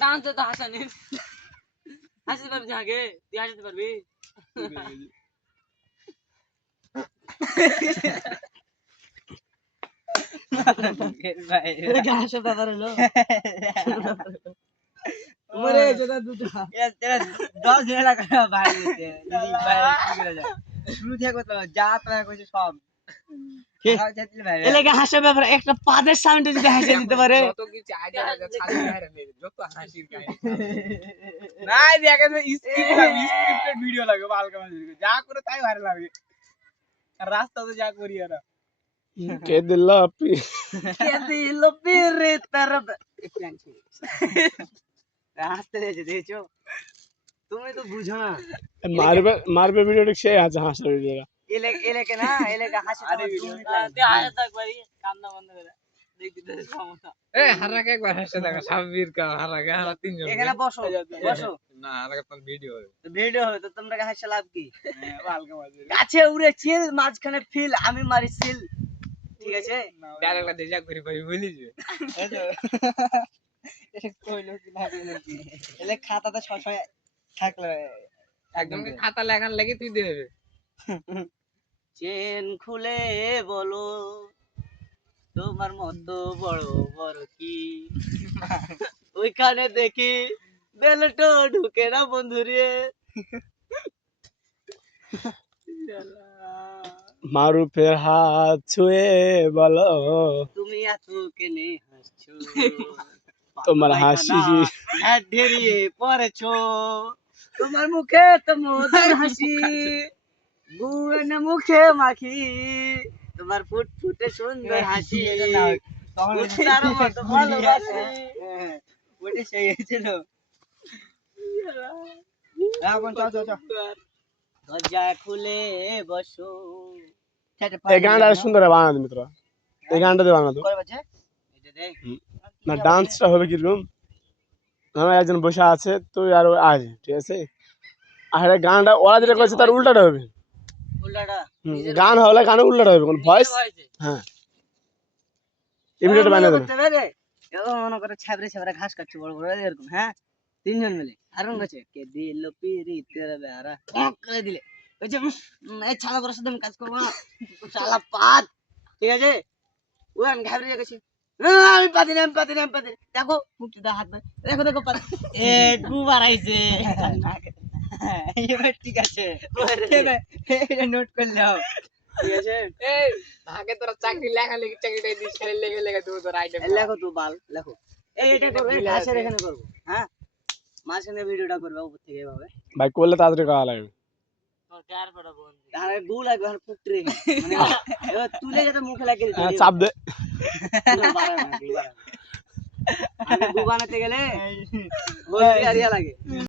ডান্সে তো হাসানি হাসতে পারবি আগে তুই হাসতে পারবি এটা হাসার ব্যাপার হলো ওরে যেটা দুটো এরা 10 দিন লাগা বাইরে দিতে দিদি বাইরে কি করে যায় শুরু থেকে তো যা তোরা কইছে সব এলাকা হাসার ব্যাপার একটা পাদের সাউন্ডে যদি হাসে দিতে পারে যত কিছু আইডিয়া আছে ছাড়ি বাইরে নেই যত হাসির কাহিনী নাই দেখেন স্ক্রিপ্টেড ভিডিও লাগে বালকা মাঝে যা করে তাই ভাইরাল লাগে আর রাস্তা তো যা করি এরা কে দিল্লা পি রে तरफ হাসতে দেখছো তুমি তো বুঝো না মারবে ভিডিওটা সে আছে হাসার ভিডিওটা এলাকা না এলাকা হাসি আরে ভিডিও তে হাসা থাকবারি কান্না বন্ধ করে দেখি তো সমস্যা এ হারাকে একবার হাসে দেখা সাব্বির কা হারাকে হারা তিনজন এখানে বসো না হারাকে তো ভিডিও হবে তো তোমরা হাসা লাভ কি বালকা মাঝে কাছে উড়ে চিল মাঝখানে ফিল আমি মারি সিল ঠিক আছে ডায়লগটা দেজা করি ভাই বলি যে এটা কইলো কি না কইলো কি এলে খাতাতে সবসময় থাকলে একদম কি খাতা লেখার লাগি তুই দেবে চেন খুলে বলো তোমার মতো বড় বড় কি ওইখানে দেখি বেলটো ঢুকে না বন্ধুরে মারুফের হাত ছুঁয়ে বলো তুমি এত কেনে হাসছো তোমার হাসি ঢেরিয়ে পড়েছো তোমার মুখে তো মধুর হাসি বুয়েন মুখে মাখি তোমার ফুটফুটে সুন্দর হাসি উত্তরার মতো ভালোবাসি ওটা সেই ছিল এখন চল দরজা খুলে বসো এই গানটা সুন্দর বানা দিন মিত্র এই গানটা দিয়ে বানা তো কয় বাজে এটা দেখ না ডান্সটা হবে কিরকম আমার একজন বসে আছে তুই আর আজ ঠিক আছে আর গানটা ওরা যেটা করছে তার উল্টাটা হবে উল্টাটা গান হলে গানে উল্টাটা হবে কোন ভয়েস হ্যাঁ ইমিডিয়েট বানিয়ে দেন এও মনে করে ছাবরে ছাবরে ঘাস কাটছে বড় বড় এরকম হ্যাঁ তিনজন মিলে আরন কাছে কে দিল পিরিতের বেড়া কক করে দিলে কইছে এই ছালা করে সাথে আমি কাজ করব না শালা পাত ঠিক আছে ও আমি ঘাবড়ে গেছি আমি পাতি দেখো মুক্তি দা হাত দেখো পাত এ দুবার আইছে এবার ঠিক আছে এটা নোট করে নাও ঠিক আছে এই আগে তোরা চাকরি লেখা লেখি চাকরিটাই দিস খালি লেখে লেখে তুই তোর আইটেম লেখো তো বাল লেখো এই এটা করবে ঘাসের এখানে করব হ্যাঁ মাঝখানে ভিডিওটা করবে উপর থেকে এভাবে ভাই করলে তাড়াতাড়ি করা লাগবে কার পড়া বন্ধ আরে গু লাগবে আর পুটরে মানে এবার তুলে যেটা মুখে লাগিয়ে দিতে চাপ দে আমি গু বানাতে গেলে বহুত লাগে